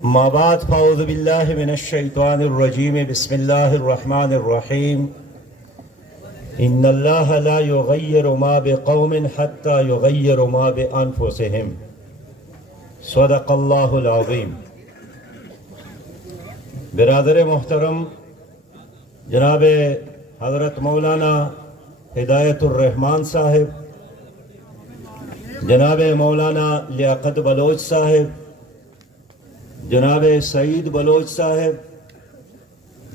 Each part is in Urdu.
ما بعد فاعوذ بالله من الشيطان الرجيم بسم الله الرحمن الرحيم إن الله لا يغير ما بقوم حتى يغير ما بأنفسهم صدق الله العظيم. برادر محترم جناب حضرت مولانا ہدایت الرحمان صاحب، جناب مولانا لیاقت بلوچ صاحب، جناب سعید بلوچ صاحب،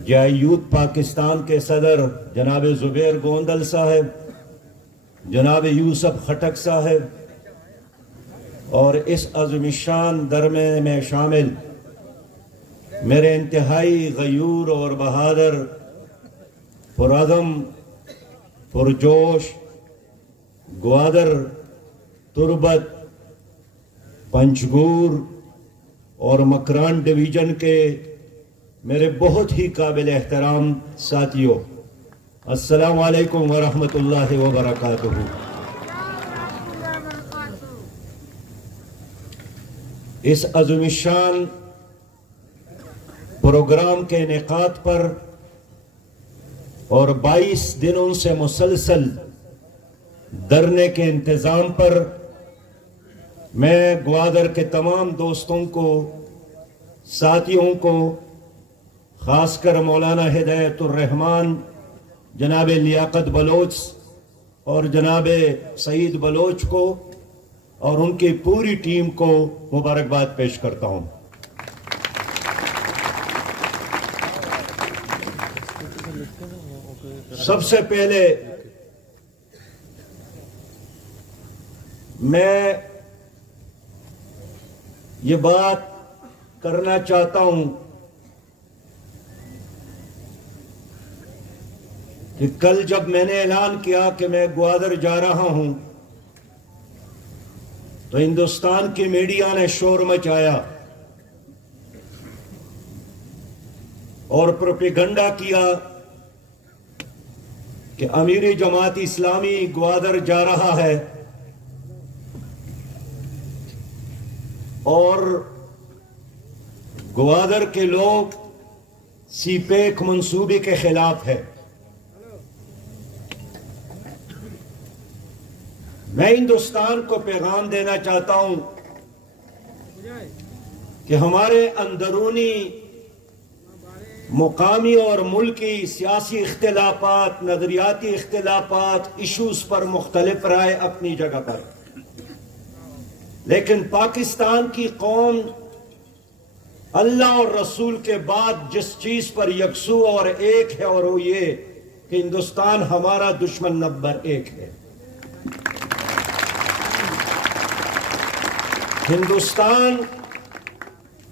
جائے یوتھ پاکستان کے صدر جناب زبیر گوندل صاحب، جناب یوسف خٹک صاحب، اور اس عظیم الشان درمے میں شامل میرے انتہائی غیور اور بہادر، پرعزم، پرجوش، گوادر، تربت، پنچگور اور مکران ڈویژن کے میرے بہت ہی قابل احترام ساتھیوں، السلام علیکم ورحمۃ اللہ وبرکاتہ۔ اس عظیم الشان پروگرام کے انعقاد پر اور 22 دنوں سے مسلسل دھرنے کے انتظام پر میں گوادر کے تمام دوستوں کو، ساتھیوں کو، خاص کر مولانا ہدایت الرحمان، جناب لیاقت بلوچ اور جناب سعید بلوچ کو اور ان کی پوری ٹیم کو مبارکباد پیش کرتا ہوں۔ سب سے پہلے میں یہ بات کرنا چاہتا ہوں کہ کل جب میں نے اعلان کیا کہ میں گوادر جا رہا ہوں تو ہندوستان کی میڈیا نے شور مچایا اور پروپیگنڈا کیا کہ امیر جماعت اسلامی گوادر جا رہا ہے اور گوادر کے لوگ سی پیک منصوبے کے خلاف ہے۔ میں ہندوستان کو پیغام دینا چاہتا ہوں کہ ہمارے اندرونی مقامی اور ملکی سیاسی اختلافات، نظریاتی اختلافات، ایشوز پر مختلف رائے اپنی جگہ پر، لیکن پاکستان کی قوم اللہ اور رسول کے بعد جس چیز پر یکسو اور ایک ہے اور وہ یہ کہ ہندوستان ہمارا دشمن نمبر 1 ہے۔ ہندوستان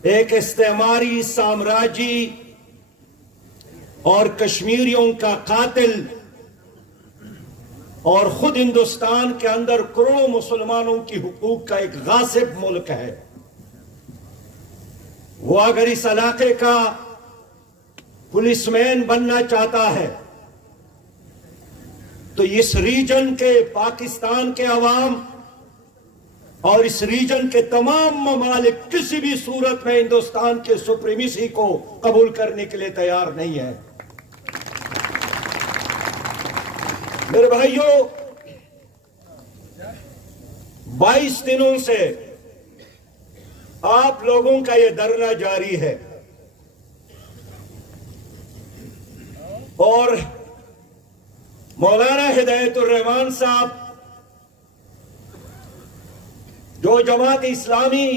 ایک استعماری، سامراجی اور کشمیریوں کا قاتل اور خود ہندوستان کے اندر کروڑوں مسلمانوں کی حقوق کا ایک غاصب ملک ہے۔ وہ اگر اس علاقے کا پولیس مین بننا چاہتا ہے تو اس ریجن کے، پاکستان کے عوام اور اس ریجن کے تمام ممالک کسی بھی صورت میں ہندوستان کے سپریمیسی کو قبول کرنے کے لیے تیار نہیں ہے۔ میرے بھائیوں، 22 دنوں سے آپ لوگوں کا یہ دھرنا جاری ہے اور مولانا ہدایت الرحمان صاحب جو جماعت اسلامی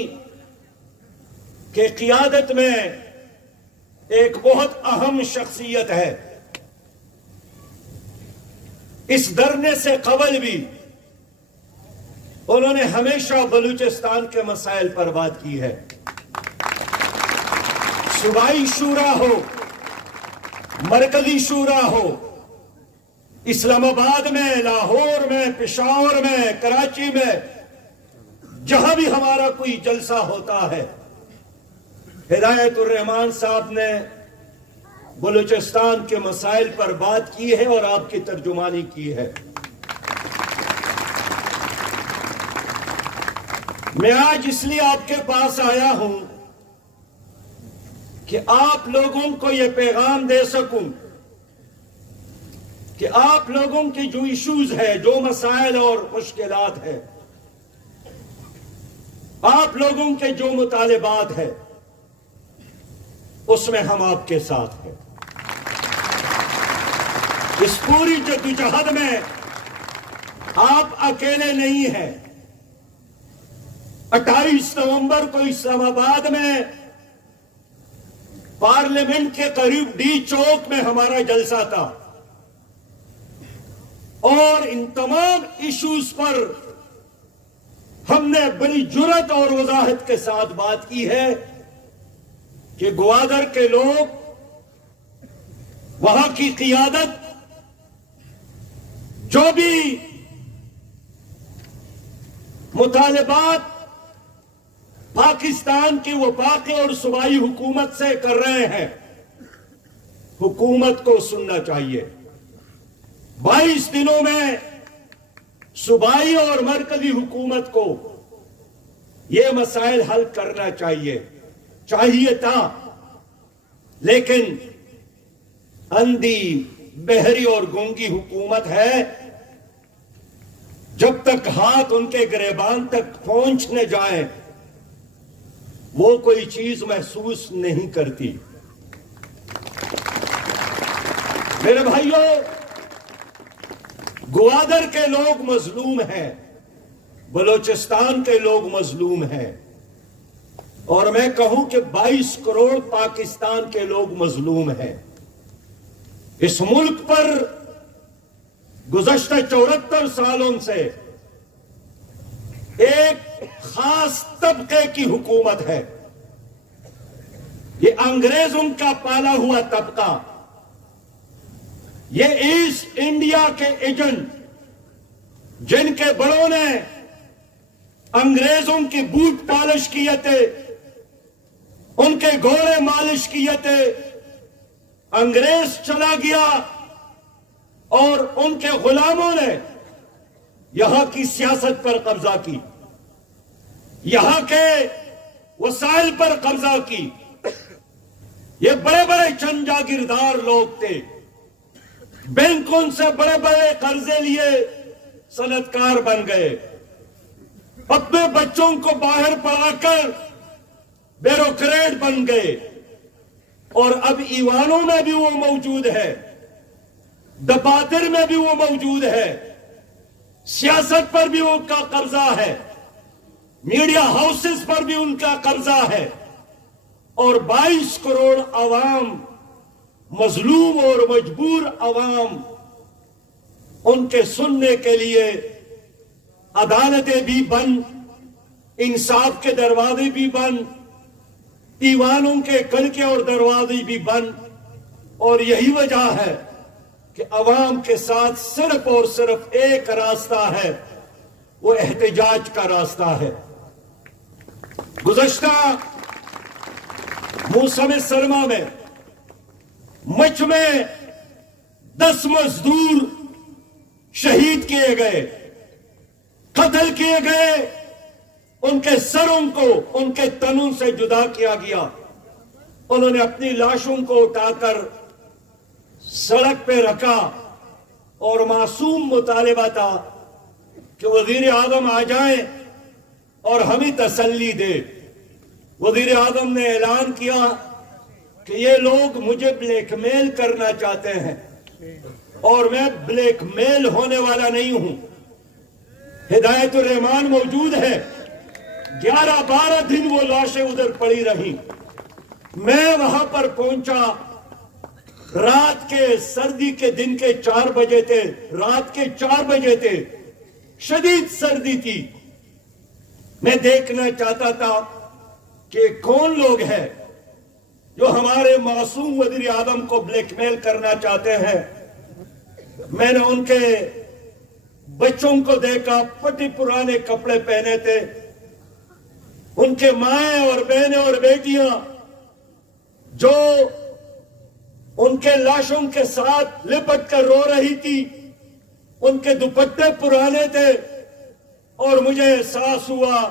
کے قیادت میں ایک بہت اہم شخصیت ہے، اس دھرنے سے قبل بھی انہوں نے ہمیشہ بلوچستان کے مسائل پر بات کی ہے۔ صوبائی شورا ہو، مرکزی شورا ہو، اسلام آباد میں، لاہور میں، پشاور میں، کراچی میں، جہاں بھی ہمارا کوئی جلسہ ہوتا ہے، ہدایت الرحمان صاحب نے بلوچستان کے مسائل پر بات کی ہے اور آپ کی ترجمانی کی ہے۔ میں آج اس لیے آپ کے پاس آیا ہوں کہ آپ لوگوں کو یہ پیغام دے سکوں کہ آپ لوگوں کی جو ایشوز ہے، جو مسائل اور مشکلات ہیں، آپ لوگوں کے جو مطالبات ہیں، اس میں ہم آپ کے ساتھ ہیں۔ اس پوری جدوجہد میں آپ اکیلے نہیں ہیں۔ 28 نومبر کو اسلام آباد میں پارلیمنٹ کے قریب ڈی چوک میں ہمارا جلسہ تھا، اور ان تمام ایشوز پر ہم نے بڑی جرات اور وضاحت کے ساتھ بات کی ہے کہ گوادر کے لوگ، وہاں کی قیادت، جو بھی مطالبات پاکستان کی وفاقی اور صوبائی حکومت سے کر رہے ہیں، حکومت کو سننا چاہیے۔ 22 دنوں میں صوبائی اور مرکزی حکومت کو یہ مسائل حل کرنا چاہیے تھا، لیکن اندھی، بہری اور گونگی حکومت ہے۔ جب تک ہاتھ ان کے گریبان تک پہنچ نہ جائیں، وہ کوئی چیز محسوس نہیں کرتی۔ میرے بھائیوں، گوادر کے لوگ مظلوم ہیں، بلوچستان کے لوگ مظلوم ہیں، اور میں کہوں کہ 22 کروڑ پاکستان کے لوگ مظلوم ہیں۔ اس ملک پر گزشتہ 74 سالوں سے ایک خاص طبقے کی حکومت ہے۔ یہ انگریزوں کا پالا ہوا طبقہ، یہ ایسٹ انڈیا کے ایجنٹ، جن کے بڑوں نے انگریزوں کی بوٹ پالش کیے تھے، ان کے گھوڑے مالش کیے تھے، انگریز چلا گیا اور ان کے غلاموں نے یہاں کی سیاست پر قبضہ کی، یہاں کے وسائل پر قبضہ کی۔ یہ بڑے بڑے چند جاگیردار لوگ تھے، بینکوں سے بڑے بڑے قرضے لیے صنعت کار بن گئے، اپنے بچوں کو باہر پڑھا کر بیوروکریٹ بن گئے، اور اب ایوانوں میں بھی وہ موجود ہے، دفاتر میں بھی وہ موجود ہے، سیاست پر بھی ان کا قبضہ ہے، میڈیا ہاؤسز پر بھی ان کا قبضہ ہے، اور 22 کروڑ عوام، مظلوم اور مجبور عوام، ان کے سننے کے لیے عدالتیں بھی بند، انصاف کے دروازے بھی بند، ایوانوں کے کڑکے اور دروازے بھی بند، اور یہی وجہ ہے کہ عوام کے ساتھ صرف اور صرف ایک راستہ ہے، وہ احتجاج کا راستہ ہے۔ گزشتہ موسم سرما میں مچھ میں 10 مزدور شہید کیے گئے، قتل کیے گئے، ان کے سروں کو ان کے تنوں سے جدا کیا گیا۔ انہوں نے اپنی لاشوں کو اٹھا کر سڑک پہ رکھا، اور معصوم مطالبہ تھا کہ وزیر اعظم آ جائیں اور ہمیں تسلی دے۔ وزیر اعظم نے اعلان کیا کہ یہ لوگ مجھے بلیک میل کرنا چاہتے ہیں، اور میں بلیک میل ہونے والا نہیں ہوں۔ ہدایت الرحمان موجود ہے، 11-12 دن وہ لاشیں ادھر پڑی رہی۔ میں وہاں پر پہنچا، رات کے سردی کے دن کے 4 بجے تھے، رات کے 4 بجے تھے، شدید سردی تھی۔ میں دیکھنا چاہتا تھا کہ کون لوگ ہیں جو ہمارے معصوم وزیر اعظم کو بلیک میل کرنا چاہتے ہیں۔ میں نے ان کے بچوں کو دیکھا، پٹی پرانے کپڑے پہنے تھے، ان کے مائیں اور بہنیں اور بیٹیاں جو ان کے لاشوں کے ساتھ لپٹ کر رو رہی تھی، ان کے دوپٹے پرانے تھے، اور مجھے احساس ہوا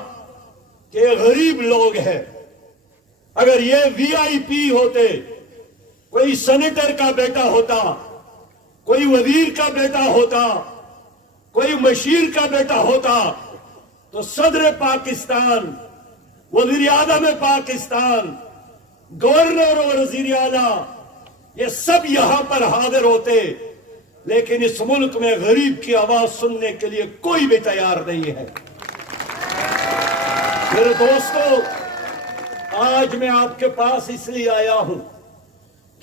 کہ غریب لوگ ہیں، اگر یہ وی آئی پی ہوتے، کوئی سینیٹر کا بیٹا ہوتا، کوئی وزیر کا بیٹا ہوتا، کوئی مشیر کا بیٹا ہوتا، تو صدر پاکستان، وزیر اعظم پاکستان، گورنر اور وزیر اعلیٰ، یہ سب یہاں پر حاضر ہوتے. لیکن اس ملک میں غریب کی آواز سننے کے لیے کوئی بھی تیار نہیں ہے. میرے دوستو، آج میں آپ کے پاس اس لیے آیا ہوں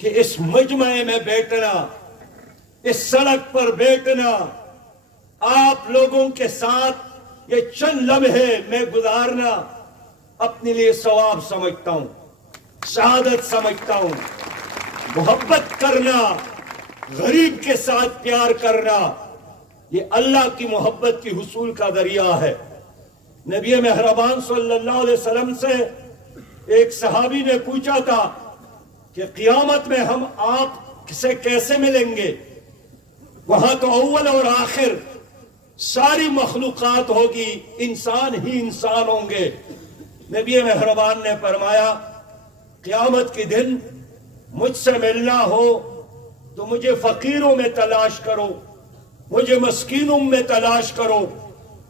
کہ اس مجمع میں بیٹھنا، اس سڑک پر بیٹھنا، آپ لوگوں کے ساتھ یہ چند لمحے میں گزارنا اپنے لیے ثواب سمجھتا ہوں، سعادت سمجھتا ہوں. محبت کرنا، غریب کے ساتھ پیار کرنا، یہ اللہ کی محبت کی حصول کا ذریعہ ہے. نبی مہربان صلی اللہ علیہ وسلم سے ایک صحابی نے پوچھا تھا کہ قیامت میں ہم آپ سے کیسے ملیں گے؟ وہاں تو اول اور آخر ساری مخلوقات ہوگی، انسان ہی انسان ہوں گے. نبی مہربان نے فرمایا قیامت کے دن مجھ سے ملنا ہو تو مجھے فقیروں میں تلاش کرو، مجھے مسکینوں میں تلاش کرو،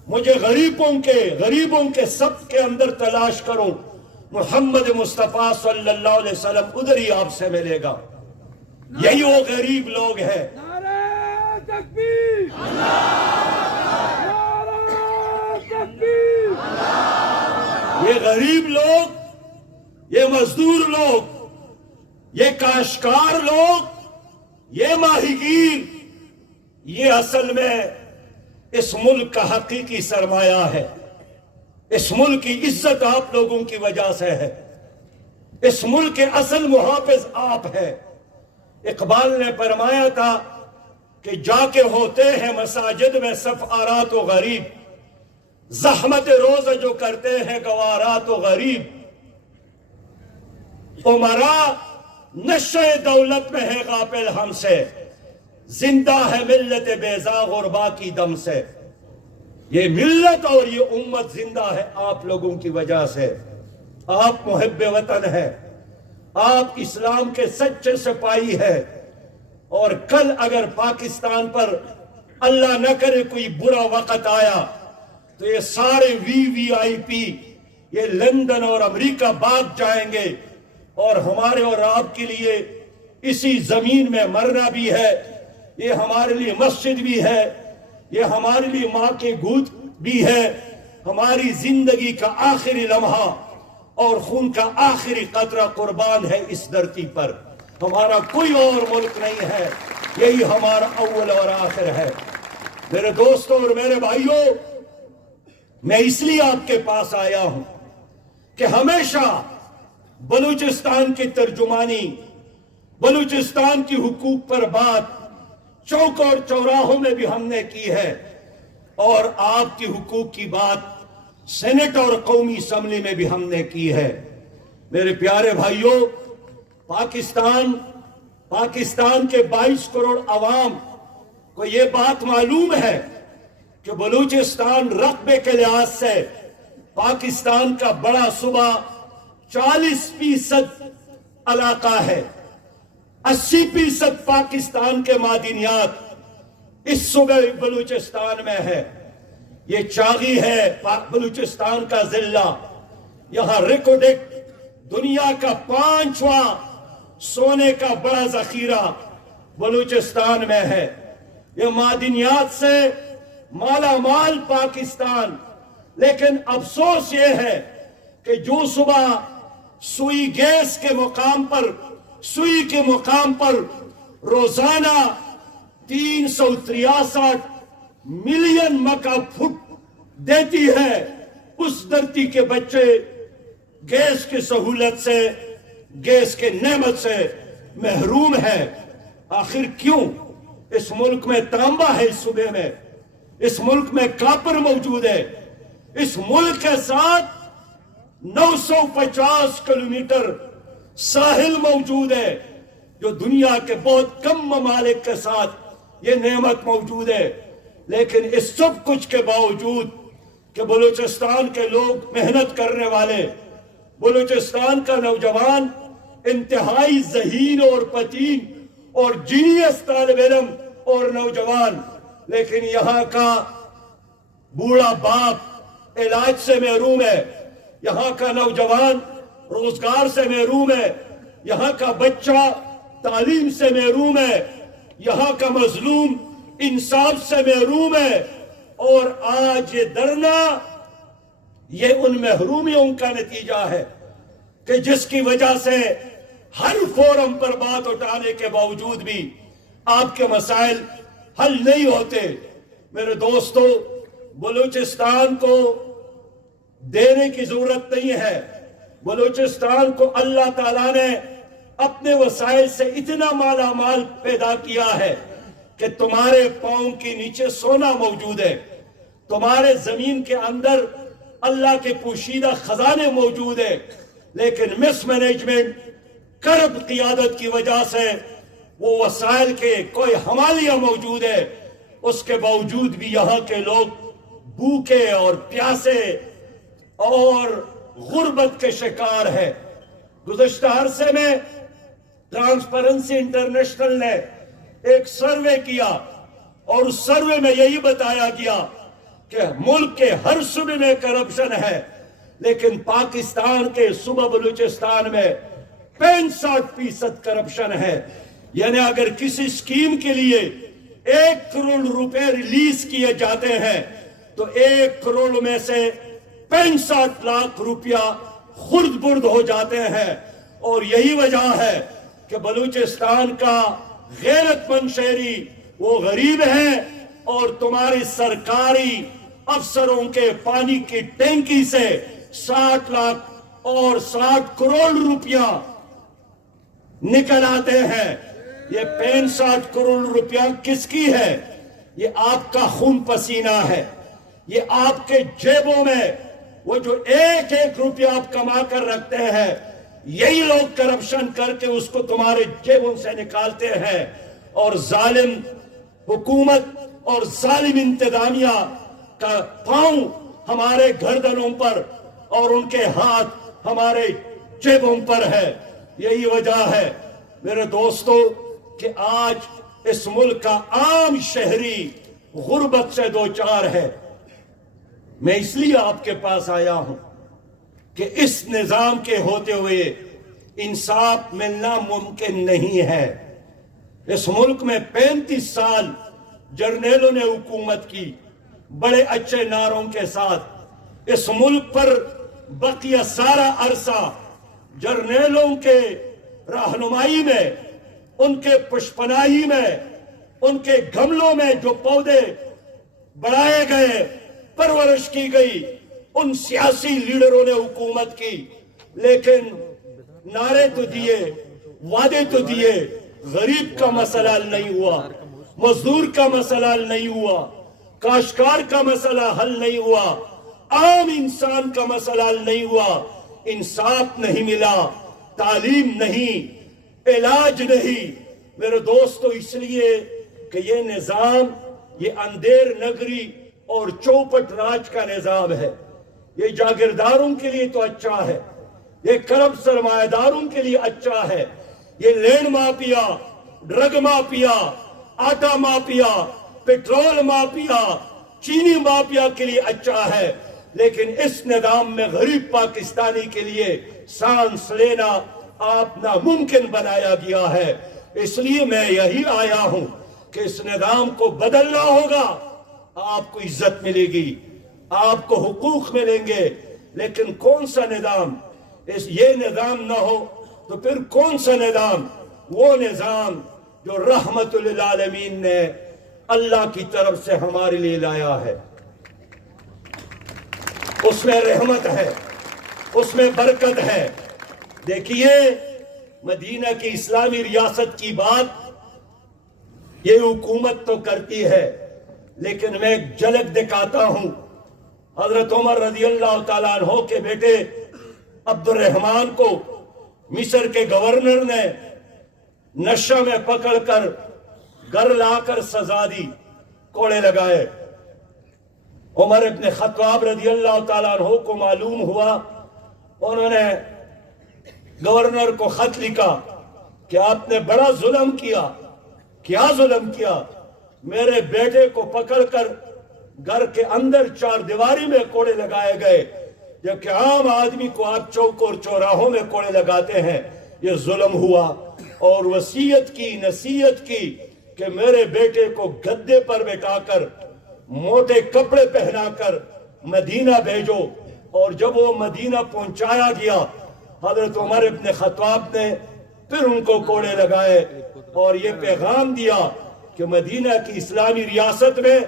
مجھے غریبوں کے سب کے اندر تلاش کرو. محمد مصطفیٰ صلی اللہ علیہ وسلم ادھر ہی آپ سے ملے گا. یہی وہ غریب لوگ ہیں. نعرہ تکبیر! نعرہ تکبیر! یہ غریب لوگ، یہ مزدور لوگ، یہ کاشتکار لوگ، یہ ماہی گیر، یہ اصل میں اس ملک کا حقیقی سرمایہ ہے. اس ملک کی عزت آپ لوگوں کی وجہ سے ہے. اس ملک کے اصل محافظ آپ ہیں. اقبال نے فرمایا تھا کہ جا کے ہوتے ہیں مساجد میں صف آرات و غریب، زحمت روز جو کرتے ہیں گوارات و غریب. عمرا نشے دولت میں ہے غافل ہم سے، زندہ ہے ملت بیزا غربا کی دم سے. یہ ملت اور یہ امت زندہ ہے آپ لوگوں کی وجہ سے. آپ محب وطن ہیں، آپ اسلام کے سچے سپاہی ہیں. اور کل اگر پاکستان پر اللہ نہ کرے کوئی برا وقت آیا تو یہ سارے وی آئی پی یہ لندن اور امریکہ بھاگ جائیں گے. اور ہمارے اور آپ کے لیے اسی زمین میں مرنا بھی ہے، یہ ہمارے لیے مسجد بھی ہے، یہ ہمارے لیے ماں کے گود بھی ہے. ہماری زندگی کا آخری لمحہ اور خون کا آخری قطرہ قربان ہے اس دھرتی پر. ہمارا کوئی اور ملک نہیں ہے، یہی ہمارا اول اور آخر ہے. میرے دوستوں اور میرے بھائیوں، میں اس لیے آپ کے پاس آیا ہوں کہ ہمیشہ بلوچستان کی ترجمانی، بلوچستان کی حقوق پر بات چوک اور چوراہوں میں بھی ہم نے کی ہے، اور آپ کی حقوق کی بات سینٹ اور قومی اسمبلی میں بھی ہم نے کی ہے. میرے پیارے بھائیوں، پاکستان کے 22 کروڑ عوام کو یہ بات معلوم ہے کہ بلوچستان رقبے کے لحاظ سے پاکستان کا بڑا صوبہ 40% علاقہ ہے. 80% پاکستان کے معدنیات اس صوبے بلوچستان میں ہے. یہ چاغی ہے بلوچستان کا ضلع. یہاں ریکوڈک دنیا کا 5واں سونے کا بڑا ذخیرہ بلوچستان میں ہے. یہ معدنیات سے مالا مال پاکستان. لیکن افسوس یہ ہے کہ جو صبح سوئی گیس کے مقام پر، سوئی کے مقام پر روزانہ 363 ملین مکعب فٹ دیتی ہے، اس دھرتی کے بچے گیس کی سہولت سے، گیس کے نعمت سے محروم ہے. آخر کیوں؟ اس ملک میں تانبا ہے، اس صوبے میں، اس ملک میں کاپر موجود ہے. اس ملک کے ساتھ 950 کلومیٹر ساحل موجود ہے، جو دنیا کے بہت کم ممالک کے ساتھ یہ نعمت موجود ہے. لیکن اس سب کچھ کے باوجود کہ بلوچستان کے لوگ محنت کرنے والے، بلوچستان کا نوجوان انتہائی ذہین اور پتین اور جینیس طالب علم اور نوجوان، لیکن یہاں کا بوڑھا باپ علاج سے محروم ہے، یہاں کا نوجوان روزگار سے محروم ہے، یہاں کا بچہ تعلیم سے محروم ہے، یہاں کا مظلوم انصاف سے محروم ہے۔ اور آج یہ دھرنا یہ ان محرومیوں کا نتیجہ ہے کہ جس کی وجہ سے ہر فورم پر بات اٹھانے کے باوجود بھی آپ کے مسائل حل نہیں ہوتے۔ میرے دوستو، بلوچستان کو دینے کی ضرورت نہیں ہے، بلوچستان کو اللہ تعالیٰ نے اپنے وسائل سے اتنا مالا مال پیدا کیا ہے کہ تمہارے پاؤں کے نیچے سونا موجود ہے، تمہارے زمین کے اندر اللہ کے پوشیدہ خزانے موجود ہیں، لیکن مس مینجمنٹ، کرپٹ قیادت کی وجہ سے وہ وسائل کے کوئی حوالیہ موجود ہے، اس کے باوجود بھی یہاں کے لوگ بھوکے اور پیاسے اور غربت کے شکار ہے۔ گزشتہ عرصے میں ٹرانسپیرنسی انٹرنیشنل نے ایک سروے کیا اور اس سروے میں یہی بتایا گیا کہ ملک کے ہر صوبے میں کرپشن ہے، لیکن پاکستان کے صوبہ بلوچستان میں 65% کرپشن ہے۔ یعنی اگر کسی اسکیم کے لیے 1 کروڑ روپے ریلیز کیے جاتے ہیں تو 1 کروڑ میں سے 65 لاکھ روپیہ خرد برد ہو جاتے ہیں۔ اور یہی وجہ ہے کہ بلوچستان کا غیرت مند شہری وہ غریب ہیں اور تمہاری سرکاری افسروں کے پانی کی ٹینکی سے 60 لاکھ اور 60 کروڑ روپیہ نکل آتے ہیں۔ یہ 65 کروڑ روپیہ کس کی ہے؟ یہ آپ کا خون پسینہ ہے، یہ آپ کے جیبوں میں وہ جو 1 روپیہ آپ کما کر رکھتے ہیں، یہی لوگ کرپشن کر کے اس کو تمہارے جیبوں سے نکالتے ہیں، اور ظالم حکومت اور ظالم انتظامیہ کا پاؤں ہمارے گردنوں پر اور ان کے ہاتھ ہمارے جیبوں پر ہے۔ یہی وجہ ہے میرے دوستو کہ آج اس ملک کا عام شہری غربت سے دوچار ہے۔ میں اس لیے آپ کے پاس آیا ہوں کہ اس نظام کے ہوتے ہوئے انصاف ملنا ممکن نہیں ہے۔ اس ملک میں 35 سال جرنیلوں نے حکومت کی بڑے اچھے نعروں کے ساتھ۔ اس ملک پر بقیہ سارا عرصہ جرنیلوں کے رہنمائی میں، ان کے پشپناہی میں، ان کے گملوں میں جو پودے بڑھائے گئے، پرورش کی گئی، ان سیاسی لیڈروں نے حکومت کی، لیکن نعرے تو دیے، وعدے تو دیے، غریب کا مسئلہ حل نہیں ہوا، مزدور کا مسئلہ حل نہیں ہوا، کاشتکار کا مسئلہ حل نہیں ہوا، عام انسان کا مسئلہ حل نہیں ہوا، انصاف نہیں ملا، تعلیم نہیں، علاج نہیں۔ میرے دوستو، اس لیے کہ یہ نظام، یہ اندھیر نگری اور چوپٹ راج کا نظام ہے۔ یہ جاگیرداروں کے لیے تو اچھا ہے، یہ کرپٹ سرمایہ داروں کے لیے اچھا ہے، یہ لینڈ مافیا، ڈرگ مافیا، آٹا مافیا، پیٹرول مافیا، چینی مافیا کے لیے اچھا ہے، لیکن اس نظام میں غریب پاکستانی کے لیے سانس لینا آپ ناممکن بنایا گیا ہے۔ اس لیے میں یہی آیا ہوں کہ اس نظام کو بدلنا ہوگا۔ آپ کو عزت ملے گی، آپ کو حقوق ملیں گے، لیکن کون سا نظام؟ یہ نظام نہ ہو تو پھر کون سا نظام؟ وہ نظام جو رحمت للعالمین نے اللہ کی طرف سے ہمارے لیے لایا ہے۔ اس میں رحمت ہے، اس میں برکت ہے۔ دیکھیے، مدینہ کی اسلامی ریاست کی بات یہ حکومت تو کرتی ہے، لیکن میں ایک جھلک دکھاتا ہوں۔ حضرت عمر رضی اللہ تعالیٰ عنہ کے بیٹے عبد الرحمن کو مصر کے گورنر نے نشہ میں پکڑ کر گھر لا کر سزا دی، کوڑے لگائے۔ عمر ابن خطاب رضی اللہ تعالیٰ عنہ کو معلوم ہوا انہوں نے گورنر کو خط لکھا کہ آپ نے بڑا ظلم کیا. کیا ظلم کیا؟ میرے بیٹے کو پکڑ کر گھر کے اندر چار دیواری میں کوڑے لگائے گئے، جبکہ عام آدمی کو آپ چوک اور چوراہوں میں کوڑے لگاتے ہیں. یہ ظلم ہوا. اور وصیت کی، نصیحت کی کہ میرے بیٹے کو گدے پر بٹھا کر موٹے کپڑے پہنا کر مدینہ بھیجو. اور جب وہ مدینہ پہنچایا گیا، حضرت عمر ابن خطاب نے پھر ان کو کوڑے لگائے اور یہ پیغام دیا کہ مدینہ کی اسلامی ریاست میں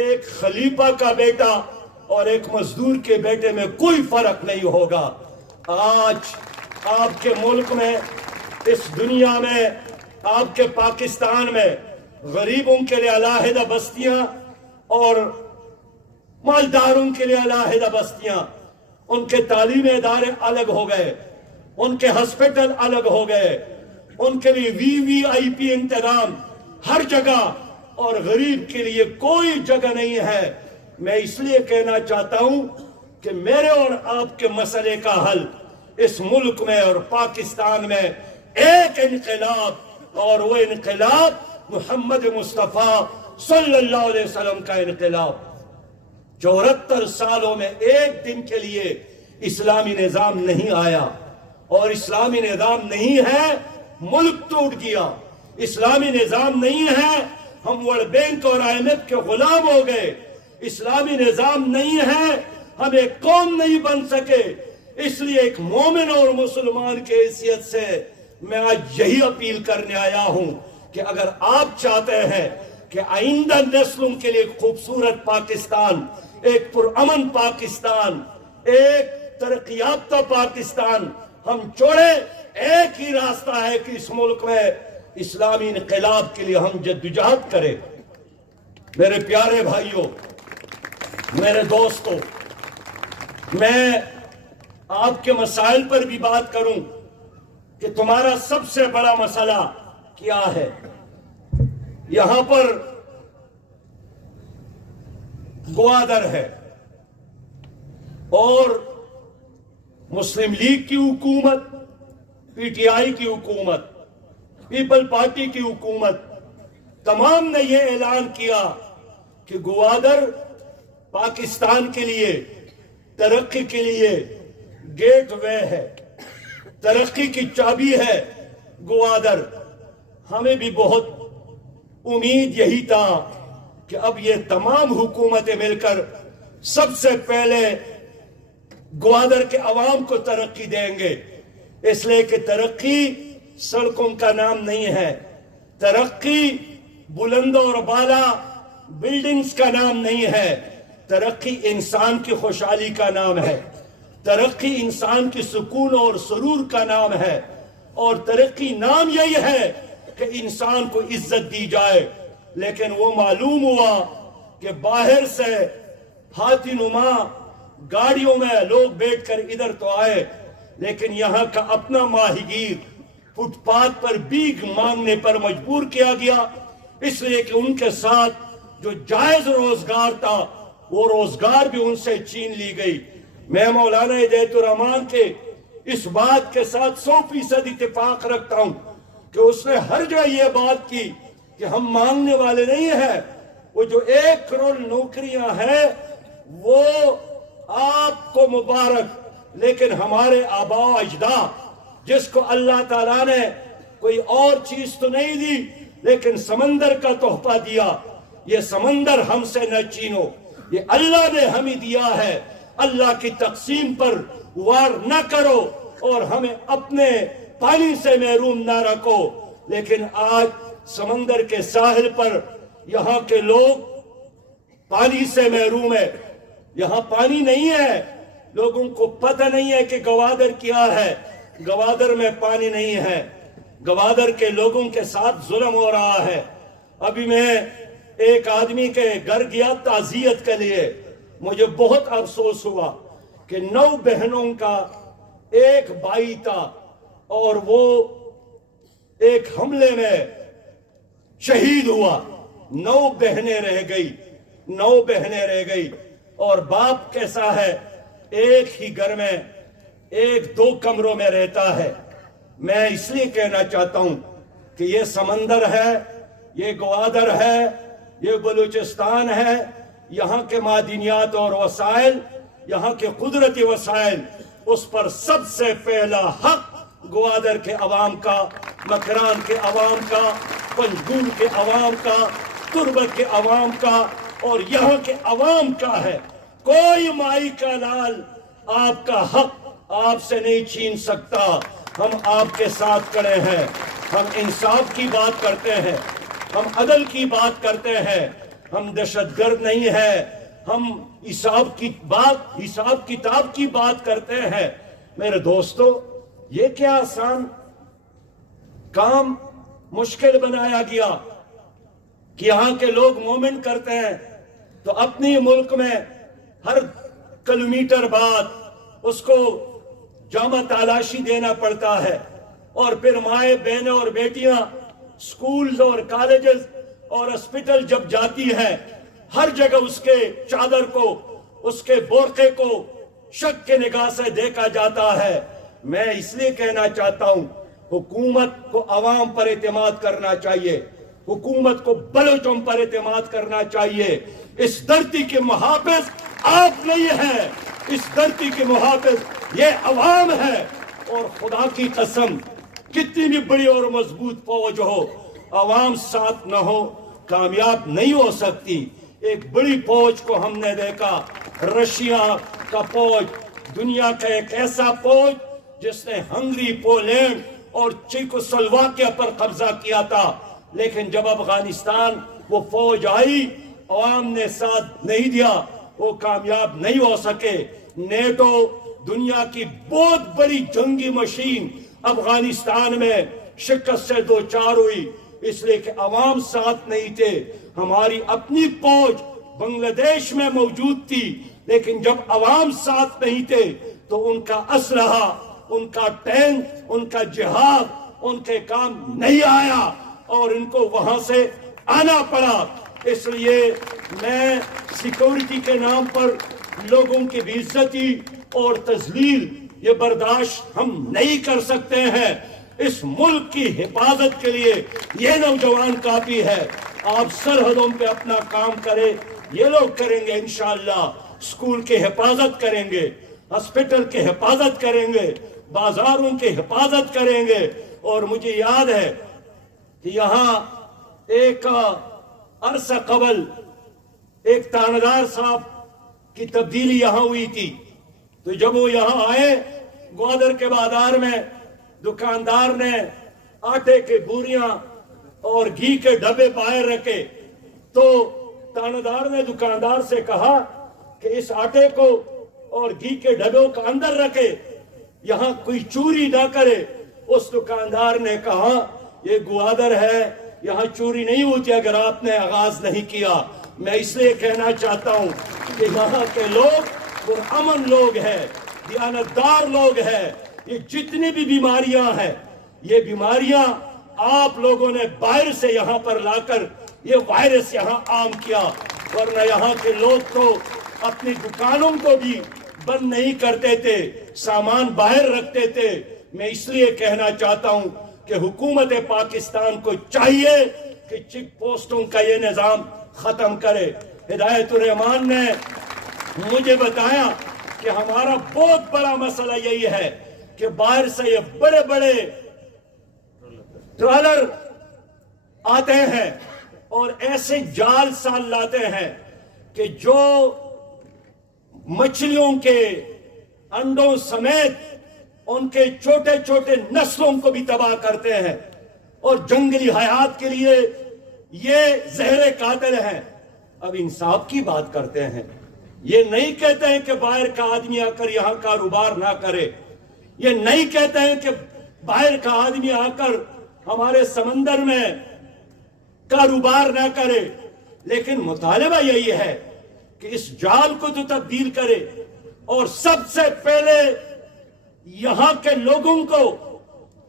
ایک خلیفہ کا بیٹا اور ایک مزدور کے بیٹے میں کوئی فرق نہیں ہوگا. آج آپ کے ملک میں، اس دنیا میں، آپ کے پاکستان میں غریبوں کے لیے علیحدہ بستیاں اور مالداروں کے لیے علیحدہ بستیاں، ان کے تعلیمی ادارے الگ ہو گئے، ان کے ہسپیٹل الگ ہو گئے، ان کے لیے VVIP انتظام ہر جگہ، اور غریب کے لیے کوئی جگہ نہیں ہے. میں اس لیے کہنا چاہتا ہوں کہ میرے اور آپ کے مسئلے کا حل اس ملک میں اور پاکستان میں ایک انقلاب، اور وہ انقلاب محمد مصطفیٰ صلی اللہ علیہ وسلم کا انقلاب. 74 سالوں میں ایک دن کے لیے اسلامی نظام نہیں آیا، اور اسلامی نظام نہیں ہے ملک ٹوٹ گیا. اسلامی نظام نہیں ہے ہم ورلڈ بینک اور IMF کے غلام ہو گئے. اسلامی نظام نہیں ہے ہم ایک قوم نہیں بن سکے. اس لیے ایک مومن اور مسلمان کے حیثیت سے میں آج یہی اپیل کرنے آیا ہوں کہ اگر آپ چاہتے ہیں کہ آئندہ نسلوں کے لیے خوبصورت پاکستان، ایک پرامن پاکستان، ایک ترقی یافتہ پاکستان ہم چھوڑے، ایک ہی راستہ ہے کہ اس ملک میں اسلامی انقلاب کے لیے ہم جدوجہد کریں. میرے پیارے بھائیوں، میرے دوستوں، میں آپ کے مسائل پر بھی بات کروں کہ تمہارا سب سے بڑا مسئلہ کیا ہے. یہاں پر گوادر ہے اور مسلم لیگ کی حکومت، PTI کی حکومت، پیپل پارٹی کی حکومت، تمام نے یہ اعلان کیا کہ گوادر پاکستان کے لیے ترقی کے لیے گیٹ وے ہے، ترقی کی چابی ہے گوادر. ہمیں بھی بہت امید یہی تھا کہ اب یہ تمام حکومتیں مل کر سب سے پہلے گوادر کے عوام کو ترقی دیں گے. اس لیے کہ ترقی سڑکوں کا نام نہیں ہے، ترقی بلند اور بالا بلڈنگز کا نام نہیں ہے، ترقی انسان کی خوشحالی کا نام ہے، ترقی انسان کی سکون اور سرور کا نام ہے، اور ترقی نام یہی ہے کہ انسان کو عزت دی جائے. لیکن وہ معلوم ہوا کہ باہر سے ہاتھی نما گاڑیوں میں لوگ بیٹھ کر ادھر تو آئے، لیکن یہاں کا اپنا ماہی گیر فٹ پاتھ پر بھیک مانگنے پر مجبور کیا گیا، اس لیے کہ ان کے ساتھ جو جائز روزگار تھا وہ روزگار بھی ان سے چھین لی گئی. میں مولانا ہدایت الرحمان کے اس بات کے ساتھ 100% اتفاق رکھتا ہوں کہ اس نے ہر جگہ یہ بات کی کہ ہم مانگنے والے نہیں ہیں. وہ جو 1 کروڑ نوکریاں ہیں وہ آپ کو مبارک، لیکن ہمارے آباء و اجداد جس کو اللہ تعالیٰ نے کوئی اور چیز تو نہیں دی لیکن سمندر کا تحفہ دیا، یہ سمندر ہم سے نہ چھینو، یہ اللہ نے ہمیں دیا ہے. اللہ کی تقسیم پر وار نہ کرو اور ہمیں اپنے پانی سے محروم نہ رکھو. لیکن آج سمندر کے ساحل پر یہاں کے لوگ پانی سے محروم ہے. یہاں پانی نہیں ہے، لوگوں کو پتہ نہیں ہے کہ گوادر کیا ہے. گوادر میں پانی نہیں ہے، گوادر کے لوگوں کے ساتھ ظلم ہو رہا ہے. ابھی میں ایک آدمی کے گھر گیا تعزیت کے لیے، مجھے بہت افسوس ہوا کہ 9 بہنوں کا ایک بھائی تھا اور وہ ایک حملے میں شہید ہوا. 9 بہنیں رہ گئی، 9 بہنیں رہ گئی. اور باپ کیسا ہے، ایک ہی گھر میں ایک دو کمروں میں رہتا ہے. میں اس لیے کہنا چاہتا ہوں کہ یہ سمندر ہے، یہ گوادر ہے، یہ بلوچستان ہے، یہاں کے معدنیات اور وسائل، یہاں کے قدرتی وسائل، اس پر سب سے پہلا حق گوادر کے عوام کا، مکران کے عوام کا، پنجگون کے عوام کا، تربت کے عوام کا اور یہاں کے عوام کا ہے. کوئی مائی کا لال آپ کا حق آپ سے نہیں چھین سکتا. ہم آپ کے ساتھ کھڑے ہیں. ہم انصاف کی بات کرتے ہیں، ہم عدل کی بات کرتے ہیں، ہم دہشت گرد نہیں ہیں. ہم حساب کتاب کی بات کرتے ہیں. میرے دوستو، یہ کیا آسان کام مشکل بنایا گیا کہ یہاں کے لوگ مومنٹ کرتے ہیں تو اپنی ملک میں ہر کلومیٹر بعد اس کو جامع تلاشی دینا پڑتا ہے، اور پھر مائیں بہنیں اور بیٹیاں سکولز اور کالجز اور ہسپتال جب جاتی ہیں، ہر جگہ اس کے چادر کو، اس کے برقعے کو شک کے نگاہ سے دیکھا جاتا ہے. میں اس لیے کہنا چاہتا ہوں، حکومت کو عوام پر اعتماد کرنا چاہیے، حکومت کو بلوچوں پر اعتماد کرنا چاہیے. اس دھرتی کے محافظ آپ نہیں ہیں، اس دھرتی کے محافظ یہ عوام ہے. اور خدا کی قسم، کتنی بھی بڑی اور مضبوط فوج ہو، عوام ساتھ نہ ہو کامیاب نہیں ہو سکتی. ایک بڑی فوج کو ہم نے دیکھا، رشیا کا فوج، دنیا کا ایک ایسا فوج جس نے ہنگری، پولینڈ اور چیکوسلواکیا پر قبضہ کیا تھا. لیکن جب افغانستان وہ فوج آئی، عوام نے ساتھ نہیں دیا، وہ کامیاب نہیں ہو سکے. نیٹو دنیا کی بہت بڑی جنگی مشین افغانستان میں شکست سے دوچار ہوئی، اس لیے کہ عوام ساتھ نہیں تھے. ہماری اپنی فوج بنگلہ دیش میں موجود تھی، لیکن جب عوام ساتھ نہیں تھے تو ان کا اسلحہ، ان کا ٹینک، ان کا جہاد ان کے کام نہیں آیا اور ان کو وہاں سے آنا پڑا. اس لیے میں سیکورٹی کے نام پر لوگوں کی بے عزتی اور تذلیل یہ برداشت ہم نہیں کر سکتے ہیں. اس ملک کی حفاظت کے لیے یہ نوجوان کافی ہے. آپ سرحدوں پہ اپنا کام کریں، یہ لوگ کریں گے انشاءاللہ. سکول کی حفاظت کریں گے، ہسپتال کی حفاظت کریں گے، بازاروں کی حفاظت کریں گے. اور مجھے یاد ہے کہ یہاں ایک عرصہ قبل ایک تانیدار صاحب کی تبدیلی یہاں ہوئی تھی. تو جب وہ یہاں آئے گوادر کے بازار میں، دکاندار نے آٹے کے بوریاں اور گھی کے ڈبے باہر رکھے. تو تانیدار نے دکاندار سے کہا کہ اس آٹے کو اور گھی کے ڈبوں کا اندر رکھے، یہاں کوئی چوری نہ کرے. اس دکاندار نے کہا یہ گوادر ہے، یہاں چوری نہیں ہوتی اگر آپ نے آغاز نہیں کیا. میں اس لیے کہنا چاہتا ہوں کہ یہاں کے لوگ پرامن لوگ ہیں، دیانتدار لوگ ہیں. یہ جتنی بھی بیماریاں ہیں، یہ بیماریاں آپ لوگوں نے باہر سے یہاں پر لا کر یہ وائرس یہاں عام کیا، ورنہ یہاں کے لوگ تو اپنی دکانوں کو بھی بند نہیں کرتے تھے، سامان باہر رکھتے تھے. میں اس لیے کہنا چاہتا ہوں کہ حکومت پاکستان کو چاہیے کہ چیک پوسٹوں کا یہ نظام ختم کرے. ہدایت الرحمان نے مجھے بتایا کہ ہمارا بہت بڑا مسئلہ یہی ہے کہ باہر سے یہ بڑے بڑے ٹرالر آتے ہیں اور ایسے جال سال لاتے ہیں کہ جو مچھلیوں کے انڈوں سمیت ان کے چھوٹے چھوٹے نسلوں کو بھی تباہ کرتے ہیں، اور جنگلی حیات کے لیے یہ زہر قاتل ہیں. اب انصاف کی بات کرتے ہیں، یہ نہیں کہتے ہیں کہ باہر کا آدمی آ کر یہاں کاروبار نہ کرے، یہ نہیں کہتے ہیں کہ باہر کا آدمی آ کر ہمارے سمندر میں کاروبار نہ کرے، لیکن مطالبہ یہی ہے کہ اس جال کو تو تبدیل کرے، اور سب سے پہلے یہاں کے لوگوں کو،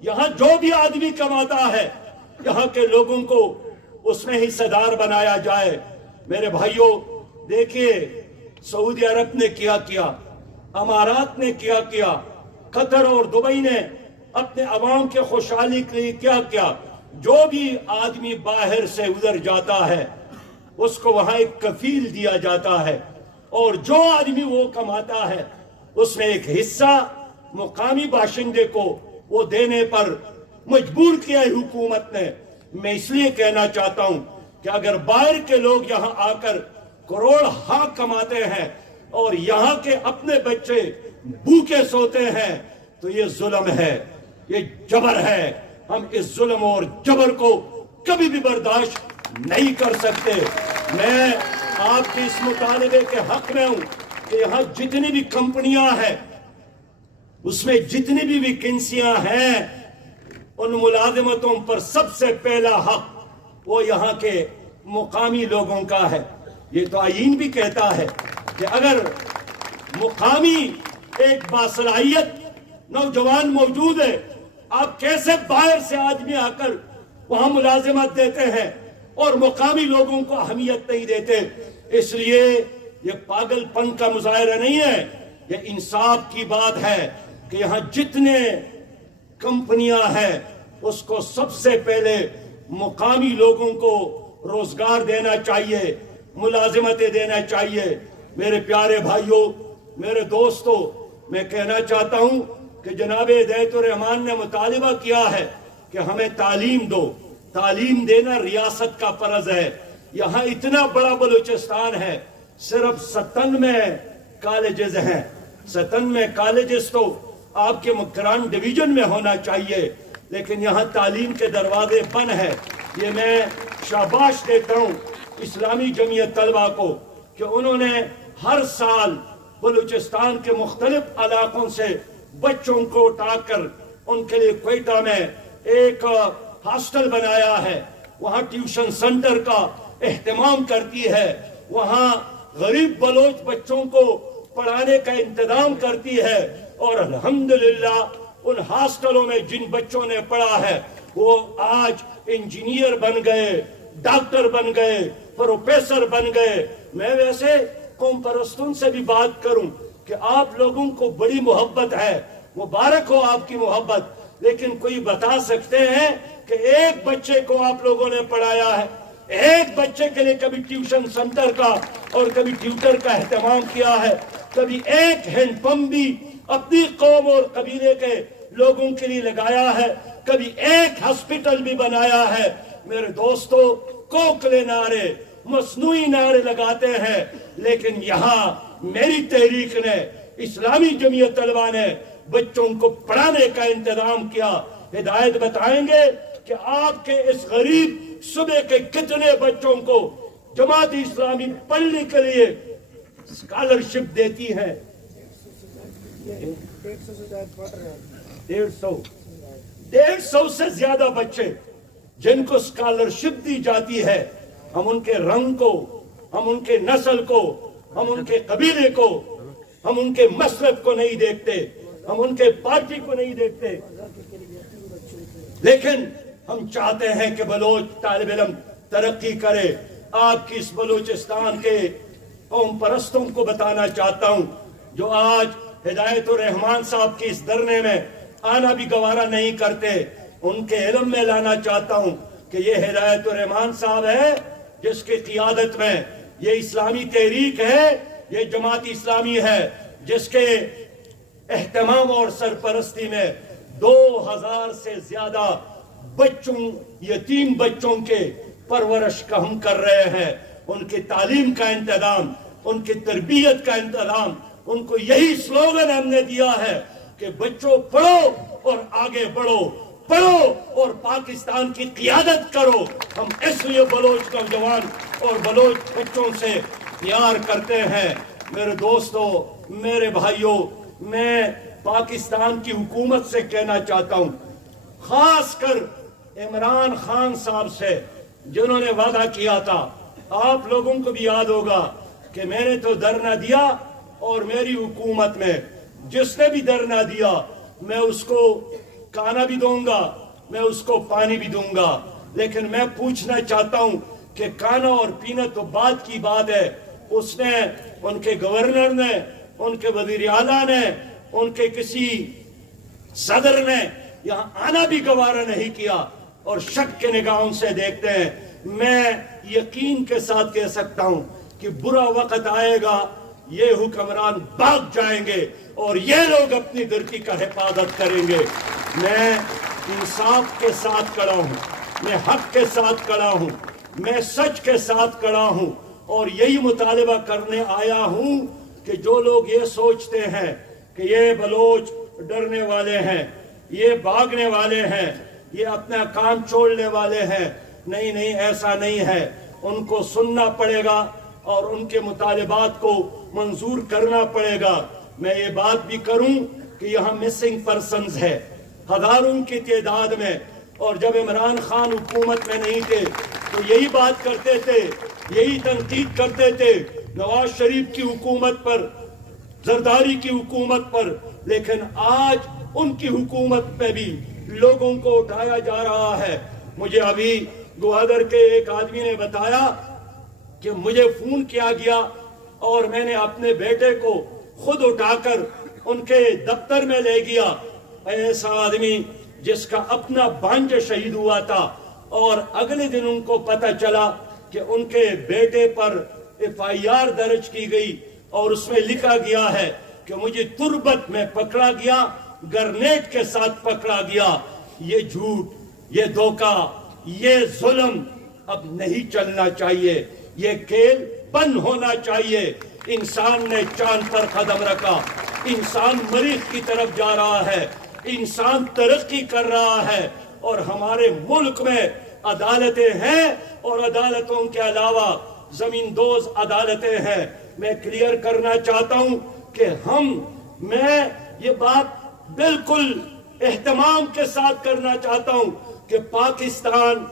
یہاں جو بھی آدمی کماتا ہے، یہاں کے لوگوں کو اس میں حصہ دار بنایا جائے. میرے بھائیوں، دیکھیے سعودی عرب نے کیا، امارات نے کیا، قطر اور دبئی نے اپنے عوام کے خوشحالی کے لیے کیا کیا؟ جو بھی آدمی باہر سے ادھر جاتا ہے اس کو وہاں ایک کفیل دیا جاتا ہے، اور جو آدمی وہ کماتا ہے اس میں ایک حصہ مقامی باشندے کو وہ دینے پر مجبور کیا ہے حکومت نے۔ میں اس لیے کہنا چاہتا ہوں کہ اگر باہر کے لوگ یہاں آ کر کروڑ ہاں کماتے ہیں اور یہاں کے اپنے بچے بھوکے سوتے ہیں تو یہ ظلم ہے، یہ جبر ہے۔ ہم اس ظلم اور جبر کو کبھی بھی برداشت نہیں کر سکتے۔ میں آپ کے اس مطالبے کے حق میں ہوں کہ یہاں جتنی بھی کمپنیاں ہیں، اس میں جتنی بھی ویکنسیاں ہیں، ان ملازمتوں پر سب سے پہلا حق وہ یہاں کے مقامی لوگوں کا ہے۔ یہ تو آئین بھی کہتا ہے کہ اگر مقامی ایک باصلاحیت نوجوان موجود ہے، آپ کیسے باہر سے آدمی آ کر وہاں ملازمت دیتے ہیں اور مقامی لوگوں کو اہمیت نہیں دیتے؟ اس لیے یہ پاگل پن کا مظاہرہ نہیں ہے، یہ انصاف کی بات ہے کہ یہاں جتنے کمپنیاں ہیں اس کو سب سے پہلے مقامی لوگوں کو روزگار دینا چاہیے، ملازمتیں دینا چاہیے۔ میرے پیارے بھائیوں، میرے دوستوں، میں کہنا چاہتا ہوں کہ جناب ہدایت الرحمان نے مطالبہ کیا ہے کہ ہمیں تعلیم دو۔ تعلیم دینا ریاست کا فرض ہے۔ یہاں اتنا بڑا بلوچستان ہے، صرف 97 کالجز ہیں۔ 97 کالجز تو آپ کے مکران ڈویژن میں ہونا چاہیے، لیکن یہاں تعلیم کے دروازے بند ہیں۔ یہ میں شاباش دیتا ہوں اسلامی جمعیت طلبہ کو کہ انہوں نے ہر سال بلوچستان کے مختلف علاقوں سے بچوں کو اٹھا کر ان کے لیے کوئٹہ میں ایک ہاسٹل بنایا ہے، وہاں ٹیوشن سنٹر کا اہتمام کرتی ہے، وہاں غریب بلوچ بچوں کو پڑھانے کا انتظام کرتی ہے، اور الحمدللہ ان ہاسٹلوں میں جن بچوں نے پڑھا ہے وہ آج انجینئر بن گئے، ڈاکٹر بن گئے، پروفیسر بن گئے۔ میں ویسے قوم پرستوں سے بھی بات کروں کہ آپ لوگوں کو بڑی محبت ہے، مبارک ہو آپ کی محبت، لیکن کوئی بتا سکتے ہیں کہ ایک بچے کو آپ لوگوں نے پڑھایا ہے؟ ایک بچے کے لیے کبھی ٹیوشن سنٹر کا اور کبھی ٹیوٹر کا اہتمام کیا ہے؟ کبھی ایک ہینڈ پمپ بھی اپنی قوم اور قبیلے کے لوگوں کے لیے لگایا ہے؟ کبھی ایک ہسپیٹل بھی بنایا ہے؟ میرے دوستو، کوکلے نعرے، مصنوعی نعرے لگاتے ہیں، لیکن یہاں میری تحریک نے، اسلامی جمعیت طلبہ نے بچوں کو پڑھانے کا انتظام کیا۔ ہدایت بتائیں گے کہ آپ کے اس غریب صبح کے کتنے بچوں کو جماعت اسلامی پڑھنے کے لیے اسکالرشپ دیتی ہے؟ 150 سے زیادہ بچے جن کو اسکالرشپ دی جاتی ہے۔ ہم ان کے رنگ کو، ہم ان کے نسل کو، ہم ان کے قبیلے کو، ہم ان کے مسلک کو نہیں دیکھتے، ہم ان کے پارٹی کو نہیں دیکھتے، لیکن ہم چاہتے ہیں کہ بلوچ طالب علم ترقی کرے۔ آپ کی اس بلوچستان کے قوم پرستوں کو بتانا چاہتا ہوں جو آج ہدایت الرحمان صاحب کی اس دھرنے میں آنا بھی گوارا نہیں کرتے، ان کے علم میں لانا چاہتا ہوں کہ یہ ہدایت الرحمان صاحب ہے جس کی قیادت میں یہ اسلامی تحریک ہے، یہ جماعت اسلامی ہے جس کے اہتمام اور سرپرستی میں 2000 سے زیادہ بچوں، یتیم بچوں کے پرورش کا ہم کر رہے ہیں، ان کی تعلیم کا انتظام، ان کی تربیت کا انتظام۔ ان کو یہی سلوگن ہم نے دیا ہے کہ بچوں پڑھو اور آگے بڑھو، پڑھو اور پاکستان کی قیادت کرو۔ ہم اس لیے بلوچ نوجوان اور بلوچ بچوں سے پیار کرتے ہیں۔ میرے دوستو، میرے بھائیوں، میں پاکستان کی حکومت سے کہنا چاہتا ہوں، خاص کر عمران خان صاحب سے، جنہوں نے وعدہ کیا تھا، آپ لوگوں کو بھی یاد ہوگا کہ میں نے تو دھرنا دیا اور میری حکومت میں جس نے بھی دھرنا دیا میں اس کو کھانا بھی دوں گا، میں اس کو پانی بھی دوں گا۔ لیکن میں پوچھنا چاہتا ہوں کہ کھانا اور پینا تو بات کی بات ہے، اس نے، ان کے گورنر نے، ان کے وزیر اعلیٰ نے، ان کے کسی صدر نے یہاں آنا بھی گوارا نہیں کیا اور شک کے نگاہوں سے دیکھتے ہیں. میں یقین کے ساتھ کہہ سکتا ہوں کہ برا وقت آئے گا، یہ حکمران بھاگ جائیں گے اور یہ لوگ اپنی دھرتی کا حفاظت کریں گے. میں انصاف کے ساتھ کھڑا ہوں، میں حق کے ساتھ کھڑا ہوں، میں سچ کے ساتھ کھڑا ہوں اور یہی مطالبہ کرنے آیا ہوں کہ جو لوگ یہ سوچتے ہیں کہ یہ بلوچ ڈرنے والے ہیں، یہ بھاگنے والے ہیں، یہ اپنا کام چھوڑنے والے ہیں، نہیں نہیں، ایسا نہیں ہے. ان کو سننا پڑے گا اور ان کے مطالبات کو منظور کرنا پڑے گا. میں یہ بات بھی کروں کہ یہاں مسنگ پرسنز ہے ہزاروں کی تعداد میں، اور جب عمران خان حکومت میں نہیں تھے تو یہی بات کرتے تھے، یہی تنقید کرتے تھے نواز شریف کی حکومت پر، زرداری کی حکومت پر. لیکن آج ان کی حکومت میں بھی لوگوں کو اٹھایا جا رہا ہے. مجھے ابھی گوادر کے ایک آدمی نے بتایا کہ مجھے فون کیا گیا اور میں نے اپنے بیٹے کو خود اٹھا کر ان کے دفتر میں لے گیا. ایسا آدمی جس کا اپنا بھانجا شہید ہوا تھا اور اگلے دن ان کو پتہ چلا کہ ان کے بیٹے پر FIR درج کی گئی اور اس میں لکھا گیا ہے کہ مجھے تربت میں پکڑا گیا، گرنیٹ کے ساتھ پکڑا گیا. یہ جھوٹ، یہ دھوکہ، یہ ظلم اب نہیں چلنا چاہیے. یہ کھیل بند ہونا چاہیے. انسان نے چاند پر قدم رکھا، انسان مریخ کی طرف جا رہا ہے، انسان ترقی کر رہا ہے اور ہمارے ملک میں عدالتیں ہیں اور عدالتوں کے علاوہ زمین دوز عدالتیں ہیں. میں کلیئر کرنا چاہتا ہوں کہ میں یہ بات بالکل اہتمام کے ساتھ کرنا چاہتا ہوں کہ پاکستان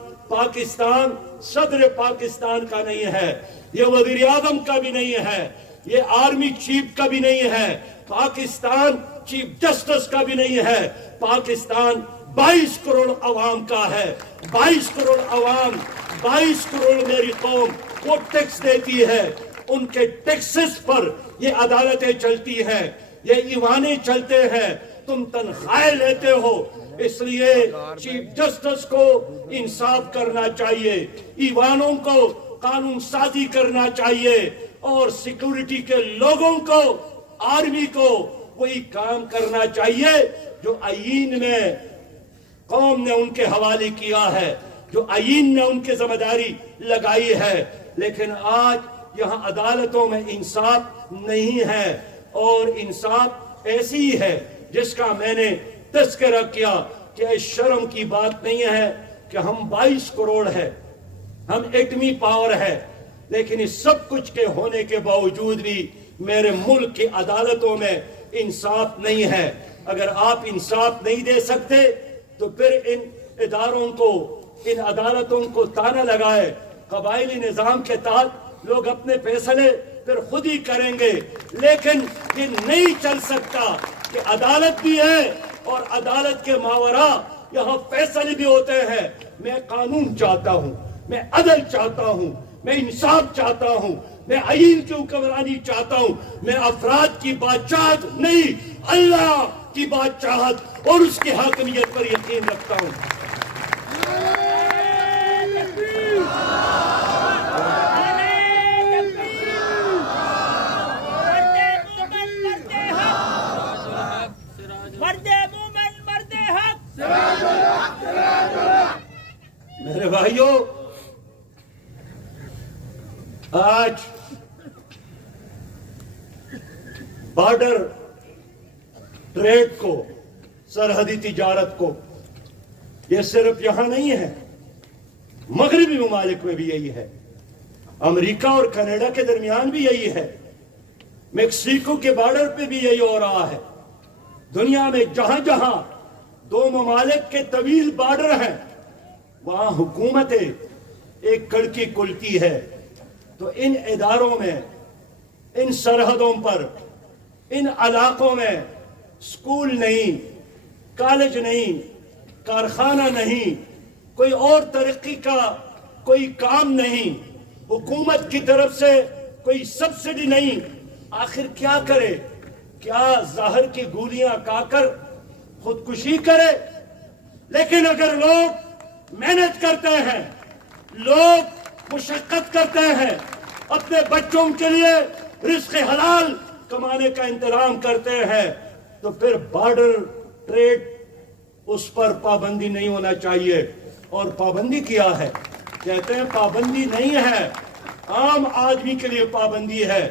صدر پاکستان کا نہیں ہے، یہ وزیر اعظم کا بھی نہیں ہے، یہ آرمی چیف کا بھی نہیں ہے، پاکستان چیف جسٹس کا بھی نہیں ہے. پاکستان 22 کروڑ عوام کا ہے. 22 کروڑ عوام، 22 کروڑ میری قوم وہ ٹیکس دیتی ہے. ان کے ٹیکسز پر یہ عدالتیں چلتی ہیں، یہ ایوانے چلتے ہیں. تم تنخواہیں لیتے ہو، اس لیے چیف جسٹس کو انصاف کرنا چاہیے، ایوانوں کو قانون سازی کرنا چاہیے اور سیکورٹی کے لوگوں کو، آرمی کو وہی کام کرنا چاہیے جو آئین میں قوم نے ان کے حوالے کیا ہے، جو آئین نے ان کے ذمہ داری لگائی ہے. لیکن آج یہاں عدالتوں میں انصاف نہیں ہے اور انصاف ایسی ہے جس کا میں نے تذکرہ کیا کہ شرم کی بات نہیں ہے کہ ہم 22 کروڑ ہے، ہم ایٹمی پاور ہے، لیکن اس سب کچھ کے ہونے کے باوجود بھی میرے ملک کی عدالتوں میں انصاف نہیں ہے. اگر آپ انصاف نہیں دے سکتے تو پھر ان اداروں کو، ان عدالتوں کو تانا لگائے. قبائلی نظام کے تحت لوگ اپنے فیصلے پھر خود ہی کریں گے، لیکن یہ نہیں چل سکتا کہ عدالت بھی ہے اور عدالت کے ماورا یہاں فیصلے بھی ہوتے ہیں. میں قانون چاہتا ہوں، میں عدل چاہتا ہوں، میں انصاف چاہتا ہوں، میں آئین کی حکمرانی چاہتا ہوں. میں افراد کی بادشاہت نہیں، اللہ کی بادشاہت اور اس کی حاکمیت پر یقین رکھتا ہوں. میرے بھائیوں، آج بارڈر ٹریڈ کو، سرحدی تجارت کو، یہ صرف یہاں نہیں ہے، مغربی ممالک میں بھی یہی ہے، امریکہ اور کینیڈا کے درمیان بھی یہی ہے، میکسیکو کے بارڈر پہ بھی یہی ہو رہا ہے. دنیا میں جہاں جہاں دو ممالک کے طویل بارڈر ہیں وہاں حکومتیں ایک کڑکی کلتی ہے. تو ان اداروں میں، ان سرحدوں پر، ان علاقوں میں سکول نہیں، کالج نہیں، کارخانہ نہیں، کوئی اور ترقی کا کوئی کام نہیں، حکومت کی طرف سے کوئی سبسڈی نہیں. آخر کیا کرے؟ کیا زہر کی گولیاں کھا کر خودکشی کرے، لیکن اگر لوگ محنت کرتے ہیں، لوگ مشقت کرتے ہیں، اپنے بچوں کے لیے رزق حلال کمانے کا انتظام کرتے ہیں، تو پھر بارڈر ٹریڈ اس پر پابندی نہیں ہونا چاہیے۔ اور پابندی کیا ہے؟ کہتے ہیں پابندی نہیں ہے، عام آدمی کے لیے پابندی ہے۔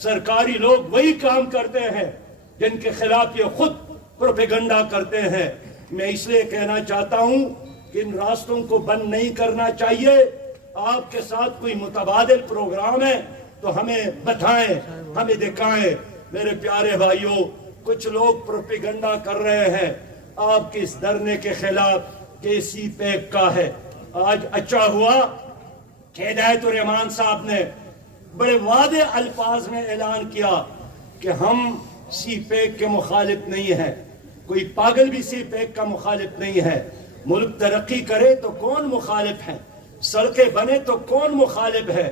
سرکاری لوگ وہی کام کرتے ہیں جن کے خلاف یہ خود پروپیگنڈا کرتے ہیں۔ میں اس لیے کہنا چاہتا ہوں کہ ان راستوں کو بند نہیں کرنا چاہیے۔ آپ کے ساتھ کوئی متبادل پروگرام ہے تو ہمیں بتائیں، ہمیں دکھائیں۔ میرے پیارے بھائیوں، کچھ لوگ پروپیگنڈا کر رہے ہیں آپ کے اس دھرنے کے خلاف کہ سی پیک کا ہے۔ آج اچھا ہوا کہ ہدایت الرحمان صاحب نے بڑے واضح الفاظ میں اعلان کیا کہ ہم سی پیک کے مخالف نہیں ہیں۔ کوئی پاگل بھی سی پیک کا مخالف نہیں ہے۔ ملک ترقی کرے تو کون مخالف ہے؟ سڑکیں بنے تو کون مخالف ہے؟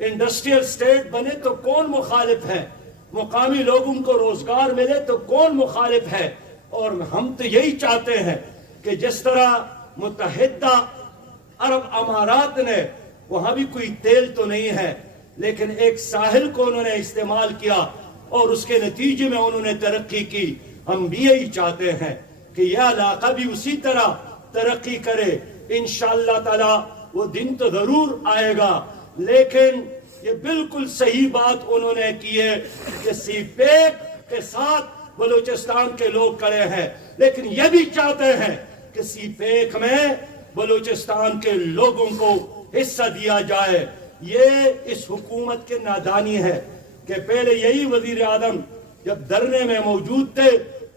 انڈسٹریل سٹیٹ بنے تو کون مخالف ہے؟ مقامی لوگوں کو روزگار ملے تو کون مخالف ہے؟ اور ہم تو یہی چاہتے ہیں کہ جس طرح متحدہ عرب امارات نے، وہاں بھی کوئی تیل تو نہیں ہے لیکن ایک ساحل کو انہوں نے استعمال کیا اور اس کے نتیجے میں انہوں نے ترقی کی، ہم بھی یہی چاہتے ہیں کہ یہ علاقہ بھی اسی طرح ترقی کرے۔ انشاءاللہ تعالی وہ دن تو ضرور آئے گا، لیکن یہ بالکل صحیح بات انہوں نے کی ہے کہ سی پیک کے ساتھ بلوچستان کے لوگ کھڑے ہیں، لیکن یہ بھی چاہتے ہیں کہ سی پیک میں بلوچستان کے لوگوں کو حصہ دیا جائے۔ یہ اس حکومت کے نادانی ہے کہ پہلے یہی وزیر اعظم جب دھرنے میں موجود تھے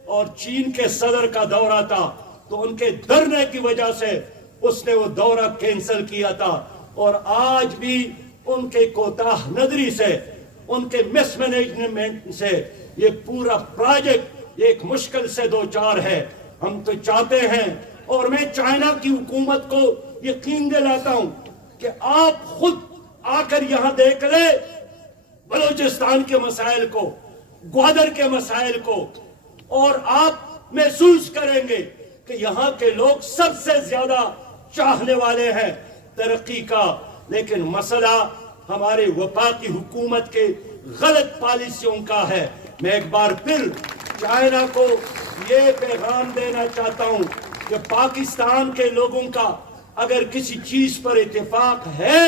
اور چین کے صدر کا دورہ تھا تو ان کے دھرنے کی وجہ سے اس نے وہ دورہ کینسل کیا تھا، اور آج بھی ان کے کوتاہ نظری سے، ان کے مس مینجمنٹ سے یہ پورا پروجیکٹ ایک مشکل سے دو چار ہے۔ ہم تو چاہتے ہیں، اور میں چائنا کی حکومت کو یقین دلاتا ہوں کہ آپ خود آ کر یہاں دیکھ لیں بلوچستان کے مسائل کو، گوادر کے مسائل کو، اور آپ محسوس کریں گے کہ یہاں کے لوگ سب سے زیادہ چاہنے والے ہیں ترقی کا، لیکن مسئلہ ہمارے وفاقی حکومت کے غلط پالیسیوں کا ہے۔ میں ایک بار پھر چائنا کو یہ پیغام دینا چاہتا ہوں کہ پاکستان کے لوگوں کا اگر کسی چیز پر اتفاق ہے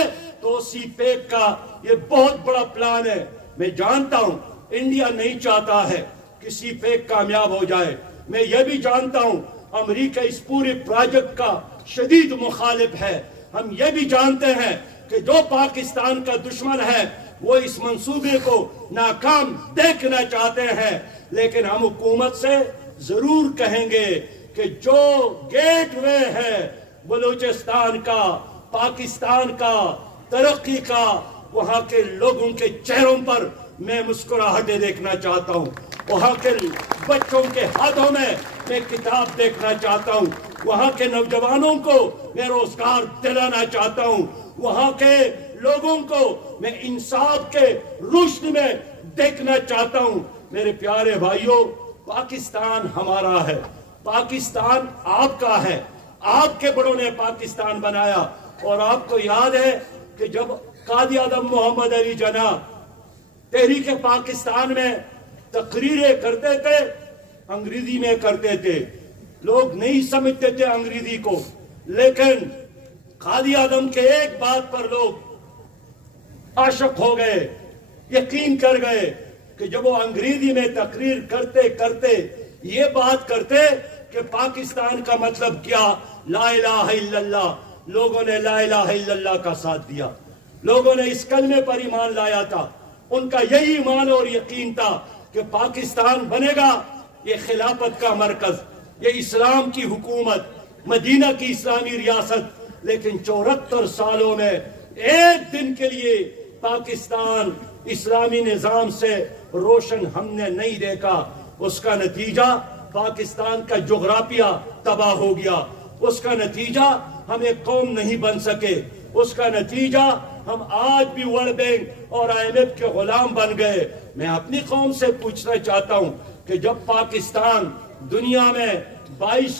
تو سی پیک کا یہ بہت بڑا پلان ہے۔ میں جانتا ہوں انڈیا نہیں چاہتا ہے کہ سی پیک کامیاب ہو جائے، میں یہ بھی جانتا ہوں امریکہ اس پورے پروجیکٹ کا شدید مخالف ہے۔ ہم یہ بھی جانتے ہیں کہ جو پاکستان کا دشمن ہے وہ اس منصوبے کو ناکام دیکھنا چاہتے ہیں، لیکن ہم حکومت سے ضرور کہیں گے کہ جو گیٹ وے ہے بلوچستان کا، پاکستان کا، ترقی کا، وہاں کے لوگوں کے چہروں پر میں مسکراہٹیں دیکھنا چاہتا ہوں، وہاں کے بچوں کے ہاتھوں میں میں کتاب دیکھنا چاہتا ہوں، وہاں کے نوجوانوں کو میں روزگار دلانا چاہتا ہوں، وہاں کے لوگوں کو میں انصاف کے روشنی میں دیکھنا چاہتا ہوں۔ میرے پیارے بھائیوں، پاکستان ہمارا ہے، پاکستان آپ کا ہے، آپ کے بڑوں نے پاکستان بنایا۔ اور آپ کو یاد ہے کہ جب قائد اعظم محمد علی جناح تحریک پاکستان میں تقریریں کرتے تھے، انگریزی میں کرتے تھے، لوگ نہیں سمجھتے تھے انگریزی کو، لیکن قائد اعظم کے ایک بات پر لوگ عاشق ہو گئے، یقین کر گئے کہ جب وہ انگریزی میں تقریر کرتے کرتے یہ بات کرتے کہ پاکستان کا مطلب کیا، لا الہ الا اللہ، لوگوں نے لا الہ الا اللہ کا ساتھ دیا، لوگوں نے اس کلمے پر ایمان لایا تھا۔ ان کا یہی ایمان اور یقین تھا کہ پاکستان بنے گا یہ خلافت کا مرکز، یہ اسلام کی حکومت، مدینہ کی اسلامی ریاست۔ لیکن 74 سالوں میں ایک دن کے لیے پاکستان اسلامی نظام سے روشن ہم نے نہیں دیکھا۔ اس کا نتیجہ پاکستان کا جغرافیہ تباہ ہو گیا، اس کا نتیجہ ہم ایک قوم نہیں بن سکے، اس کا نتیجہ ہم آج بھی ورلڈ بینک اور IMF کے غلام بن گئے۔ میں اپنی قوم سے پوچھنا چاہتا ہوں کہ جب پاکستان دنیا میں 22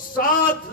7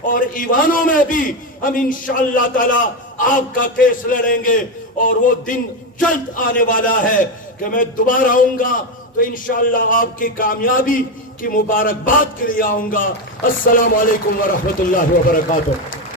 اور ایوانوں میں بھی ہم انشاءاللہ تعالی آپ کا کیس لڑیں گے، اور وہ دن جلد آنے والا ہے کہ میں دوبارہ آؤں گا تو انشاءاللہ آپ کی کامیابی کی مبارکباد کے لیے آؤں گا۔ السلام علیکم ورحمۃ اللہ وبرکاتہ۔